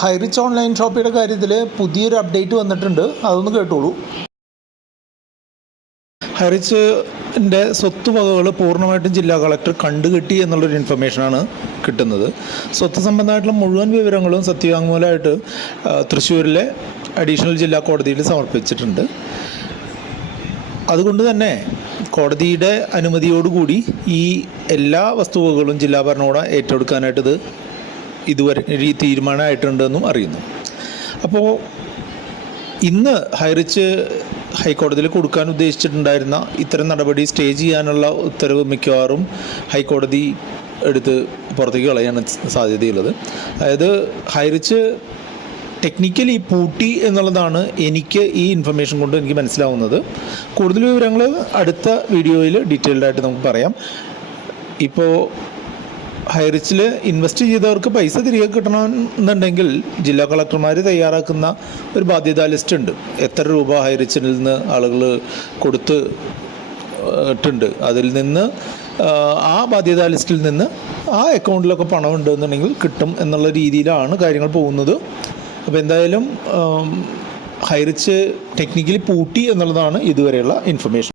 Highrich online ഷോപ്പിയുടെ കാര്യത്തിൽ പുതിയൊരു update വന്നിട്ടുണ്ട്, അതൊന്ന് കേട്ടോളൂ. ഹൈറിച്ചിൻ്റെ സ്വത്ത് വകകൾ പൂർണ്ണമായിട്ടും ജില്ലാ കളക്ടർ കണ്ടുകെട്ടി എന്നുള്ളൊരു ഇൻഫർമേഷനാണ് കിട്ടുന്നത്. സ്വത്ത് സംബന്ധമായിട്ടുള്ള മുഴുവൻ വിവരങ്ങളും സത്യവാങ്മൂലമായിട്ട് തൃശ്ശൂരിലെ അഡീഷണൽ ജില്ലാ കോടതിയിൽ സമർപ്പിച്ചിട്ടുണ്ട്. അതുകൊണ്ട് തന്നെ കോടതിയുടെ അനുമതിയോടുകൂടി ഈ എല്ലാ വസ്തുവകകളും ജില്ലാ ഭരണകൂടം ഏറ്റെടുക്കാനായിട്ട് ഇതുവരെ ഈ തീരുമാനമായിട്ടുണ്ടെന്നും അറിയുന്നു. അപ്പോൾ ഇന്ന് ഹൈറിച്ച് ഹൈക്കോടതിയിൽ കൊടുക്കാൻ ഉദ്ദേശിച്ചിട്ടുണ്ടായിരുന്ന ഇത്തരം നടപടി സ്റ്റേ ചെയ്യാനുള്ള ഉത്തരവ് മിക്കവാറും ഹൈക്കോടതി എടുത്ത് പുറത്തേക്ക് കളയാൻ സാധ്യതയുള്ളത്. അതായത് ഹൈറിച്ച് ടെക്നിക്കലി പൂട്ടി എന്നുള്ളതാണ് എനിക്ക് ഈ ഇൻഫർമേഷൻ കൊണ്ട് എനിക്ക് മനസ്സിലാവുന്നത്. കൂടുതൽ വിവരങ്ങൾ അടുത്ത വീഡിയോയിൽ ഡീറ്റെയിൽഡായിട്ട് നമുക്ക് പറയാം. ഇപ്പോൾ ഹൈറിച്ചിൽ ഇൻവെസ്റ്റ് ചെയ്തവർക്ക് പൈസ തിരികെ കിട്ടണമെന്നുണ്ടെങ്കിൽ ജില്ലാ കളക്ടർമാർ തയ്യാറാക്കുന്ന ഒരു ബാധ്യതാ ലിസ്റ്റ് ഉണ്ട്. എത്ര രൂപ ഹൈറിച്ചിൽ നിന്ന് ആളുകൾ കൊടുത്തിട്ടുണ്ട്, അതിൽ നിന്ന് ആ ബാധ്യതാ ലിസ്റ്റിൽ നിന്ന് ആ അക്കൗണ്ടിലൊക്കെ പണം ഉണ്ടെന്നുണ്ടെങ്കിൽ കിട്ടും എന്നുള്ള രീതിയിലാണ് കാര്യങ്ങൾ പോകുന്നത്. അപ്പോൾ എന്തായാലും ഹൈറിച്ച് ടെക്നിക്കലി പൂട്ടി എന്നുള്ളതാണ് ഇതുവരെയുള്ള ഇൻഫർമേഷൻ.